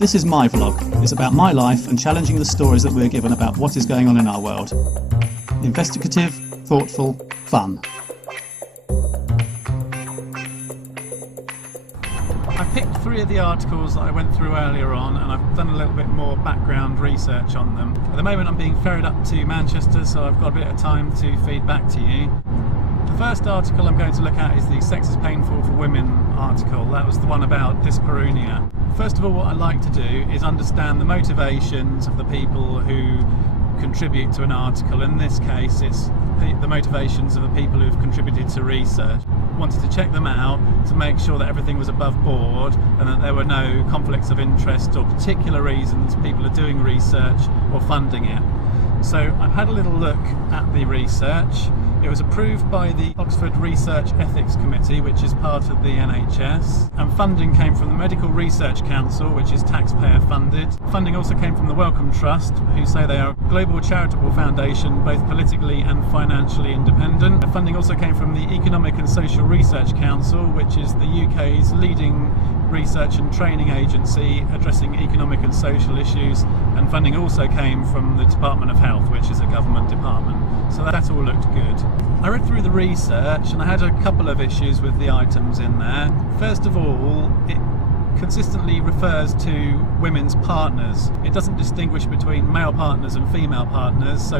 This is my vlog. It's about my life and challenging the stories that we're given about what is going on in our world. Investigative, thoughtful, fun. I picked 3 of the articles that I went through earlier on, and I've done a little bit more background research on them. At the moment I'm being ferried up to Manchester, so I've got a bit of time to feed back to you. The first article I'm going to look at is the Sex is Painful for Women article. That was the one about Dyspareunia. First of all, what I like to do is understand the motivations of the people who contribute to an article. In this case, it's the motivations of the people who've contributed to research. Wanted to check them out to make sure that everything was above board and that there were no conflicts of interest or particular reasons people are doing research or funding it. So I've had a little look at the research. It was approved by the Oxford Research Ethics Committee, which is part of the NHS, and funding came from the Medical Research Council, which is taxpayer funded. Funding also came from the Wellcome Trust, who say they are a global charitable foundation, both politically and financially independent. Funding also came from the Economic and Social Research Council, which is the UK's leading research and training agency addressing economic and social issues, and funding also came from the Department of Health, which is a government department. So that all looked good. I read through the research and I had a couple of issues with the items in there. First of all, it consistently refers to women's partners. It doesn't distinguish between male partners and female partners, so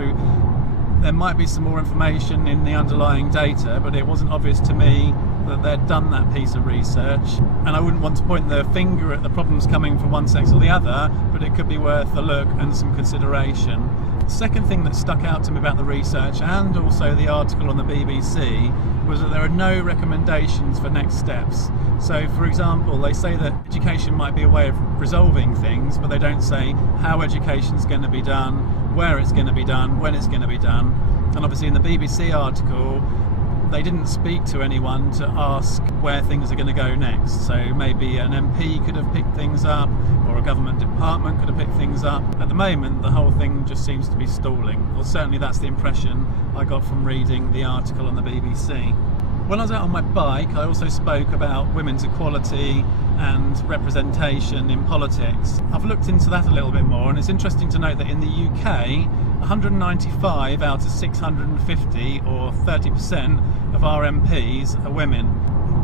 there might be some more information in the underlying data, but it wasn't obvious to me that they'd done that piece of research, and I wouldn't want to point the finger at the problems coming from one sex or the other, but it could be worth a look and some consideration. The second thing that stuck out to me about the research and also the article on the BBC was that there are no recommendations for next steps. So for example, they say that education might be a way of resolving things, but they don't say how education is going to be done, where it's going to be done, when it's going to be done. And obviously in the BBC article they didn't speak to anyone to ask where things are going to go next. So maybe an MP could have picked things up, or a government department could have picked things up. At the moment the whole thing just seems to be stalling, or certainly that's the impression I got from reading the article on the BBC. When I was out on my bike, I also spoke about women's equality and representation in politics. I've looked into that a little bit more, and it's interesting to note that in the UK, 195 out of 650, or 30% of our MPs are women.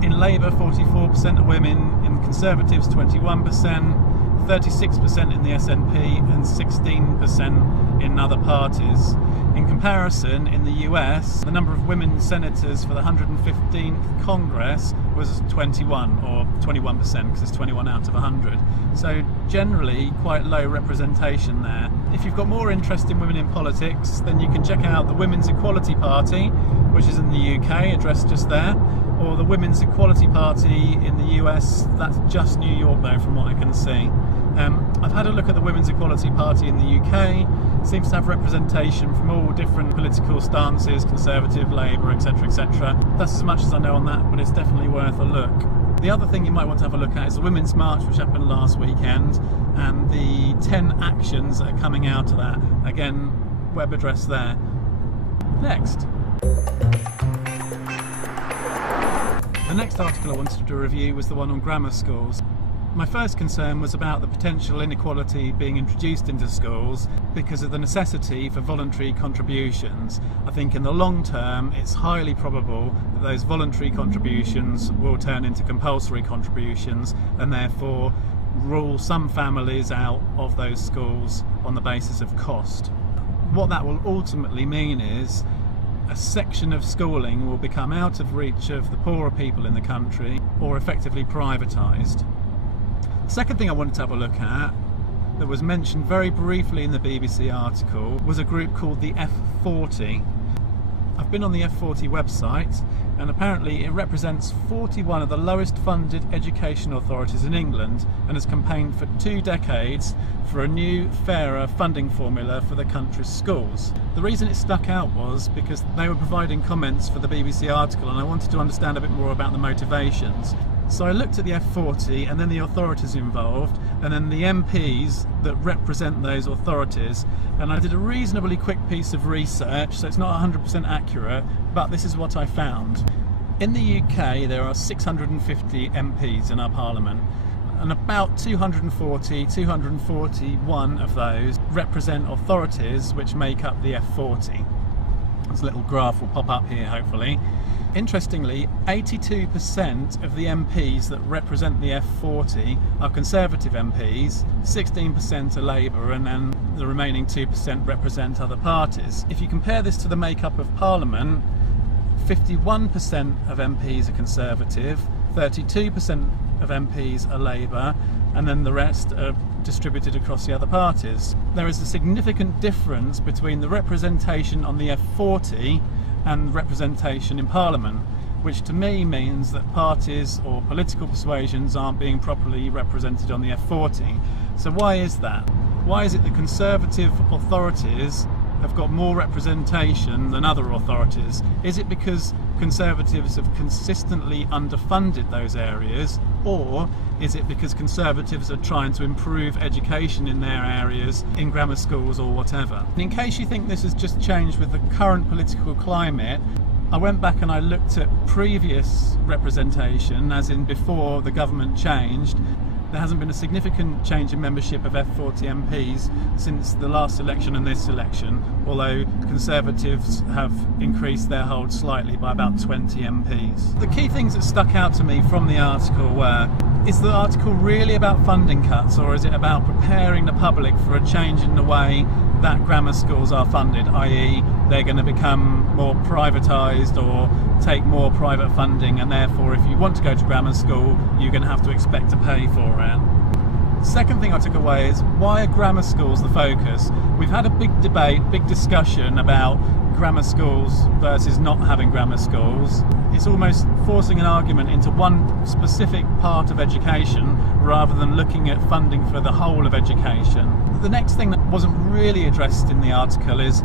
In Labour, 44% are women, in Conservatives 21%, 36% in the SNP and 16% in other parties. In comparison, in the US, the number of women senators for the 115th Congress was 21, or 21%, because it's 21 out of 100. So generally quite low representation there. If you've got more interest in women in politics, then you can check out the Women's Equality Party, which is in the UK, addressed just there, or the Women's Equality Party in the US. That's just New York though, from what I can see. I've had a look at the Women's Equality Party in the UK. It seems to have representation from all different political stances, Conservative, Labour, etc, etc. That's as much as I know on that, but it's definitely worth a look. The other thing you might want to have a look at is the Women's March, which happened last weekend, and the 10 actions that are coming out of that. Again, web address there. Next. The next article I wanted to review was the one on grammar schools. My first concern was about the potential inequality being introduced into schools because of the necessity for voluntary contributions. I think in the long term it's highly probable that those voluntary contributions will turn into compulsory contributions and therefore rule some families out of those schools on the basis of cost. What that will ultimately mean is a section of schooling will become out of reach of the poorer people in the country, or effectively privatised. The second thing I wanted to have a look at, that was mentioned very briefly in the BBC article, was a group called the F40. I've been on the F40 website, and apparently it represents 41 of the lowest funded education authorities in England, and has campaigned for 2 decades for a new, fairer funding formula for the country's schools. The reason it stuck out was because they were providing comments for the BBC article, and I wanted to understand a bit more about the motivations. So I looked at the F40 and then the authorities involved and then the MPs that represent those authorities, and I did a reasonably quick piece of research, so it's not 100% accurate, but this is what I found. In the UK there are 650 MPs in our Parliament. and about 241 of those represent authorities which make up the F40. This little graph will pop up here hopefully. Interestingly, 82% of the MPs that represent the F40 are Conservative MPs, 16% are Labour, and then the remaining 2% represent other parties. If you compare this to the makeup of Parliament, 51% of MPs are Conservative, 32% of MPs are Labour, and then the rest are distributed across the other parties. There is a significant difference between the representation on the F40 and representation in Parliament, which to me means that parties or political persuasions aren't being properly represented on the F40. So why is that? Why is it that Conservative authorities have got more representation than other authorities? Is it because Conservatives have consistently underfunded those areas, or is it because Conservatives are trying to improve education in their areas, in grammar schools or whatever? And in case you think this has just changed with the current political climate, I went back and I looked at previous representation, as in before the government changed. There hasn't been a significant change in membership of F40 MPs since the last election and this election, although Conservatives have increased their hold slightly by about 20 MPs. The key things that stuck out to me from the article were, is the article really about funding cuts, or is it about preparing the public for a change in the way that grammar schools are funded, i.e. they're going to become more privatised or take more private funding, and therefore if you want to go to grammar school you're going to have to expect to pay for it. Second thing I took away is, why are grammar schools the focus? We've had a big debate, big discussion about grammar schools versus not having grammar schools. It's almost forcing an argument into one specific part of education rather than looking at funding for the whole of education. The next thing that wasn't really addressed in the article is,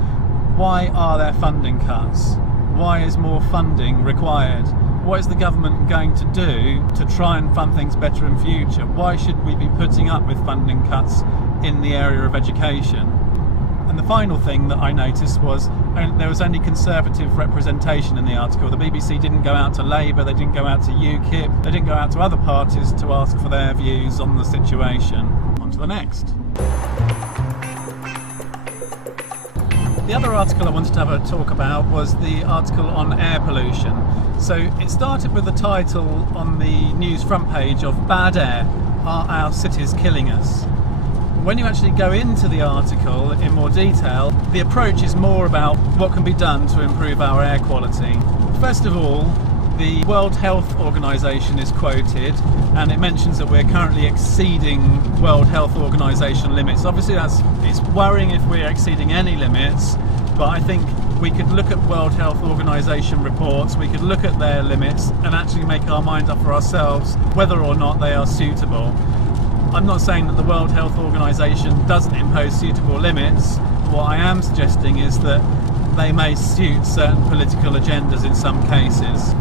why are there funding cuts? Why is more funding required? What is the government going to do to try and fund things better in future? Why should we be putting up with funding cuts in the area of education? And the final thing that I noticed was, there was only Conservative representation in the article. The BBC didn't go out to Labour, they didn't go out to UKIP, they didn't go out to other parties to ask for their views on the situation. On to the next. The other article I wanted to have a talk about was the article on air pollution. So it started with the title on the news front page of "Bad Air, Are Our Cities Killing Us?" When you actually go into the article in more detail, the approach is more about what can be done to improve our air quality. First of all, the World Health Organization is quoted, and it mentions that we're currently exceeding World Health Organization limits. Obviously it's worrying if we're exceeding any limits, but I think we could look at World Health Organization reports, we could look at their limits and actually make our mind up for ourselves whether or not they are suitable. I'm not saying that the World Health Organization doesn't impose suitable limits. What I am suggesting is that they may suit certain political agendas in some cases.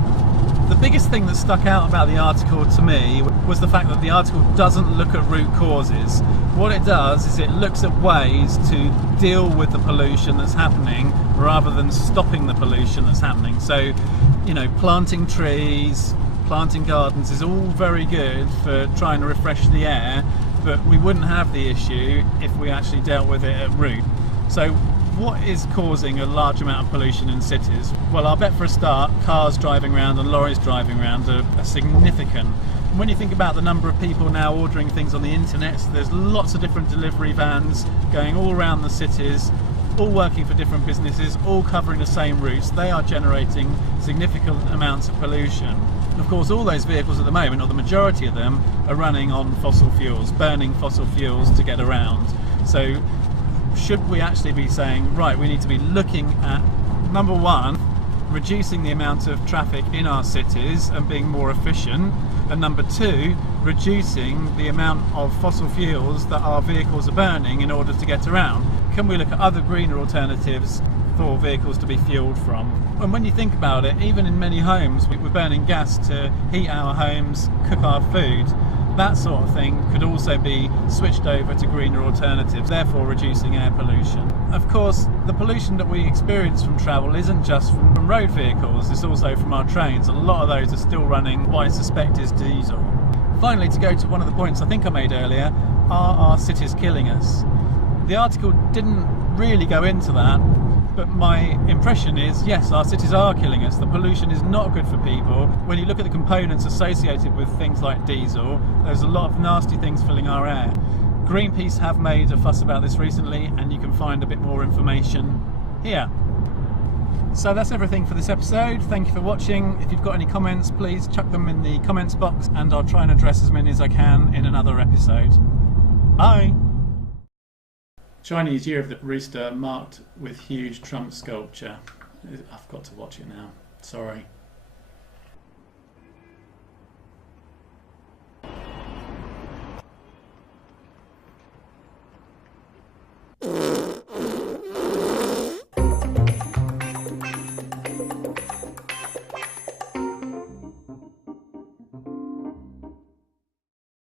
The biggest thing that stuck out about the article to me was the fact that the article doesn't look at root causes. What it does is it looks at ways to deal with the pollution that's happening rather than stopping the pollution that's happening. So, you know, planting trees, planting gardens is all very good for trying to refresh the air, but we wouldn't have the issue if we actually dealt with it at root. So what is causing a large amount of pollution in cities? Well, I'll bet for a start, cars driving around and lorries driving around are significant. And when you think about the number of people now ordering things on the internet, so there's lots of different delivery vans going all around the cities, all working for different businesses, all covering the same routes. They are generating significant amounts of pollution. Of course, all those vehicles at the moment, or the majority of them, are running on fossil fuels, burning fossil fuels to get around. So should we actually be saying, right, we need to be looking at, number one, reducing the amount of traffic in our cities and being more efficient, and number two, reducing the amount of fossil fuels that our vehicles are burning in order to get around? Can we look at other greener alternatives for vehicles to be fueled from? And when you think about it, even in many homes, we're burning gas to heat our homes, cook our food. That sort of thing could also be switched over to greener alternatives, therefore reducing air pollution. Of course, the pollution that we experience from travel isn't just from road vehicles, it's also from our trains. A lot of those are still running what I suspect is diesel. Finally, to go to one of the points I think I made earlier, are our cities killing us? The article didn't really go into that, but my impression is, yes, our cities are killing us. The pollution is not good for people. When you look at the components associated with things like diesel, there's a lot of nasty things filling our air. Greenpeace have made a fuss about this recently, and you can find a bit more information here. So that's everything for this episode. Thank you for watching. If you've got any comments, please chuck them in the comments box, and I'll try and address as many as I can in another episode. Bye! Chinese Year of the Rooster marked with huge Trump sculpture. I've got to watch it now. Sorry.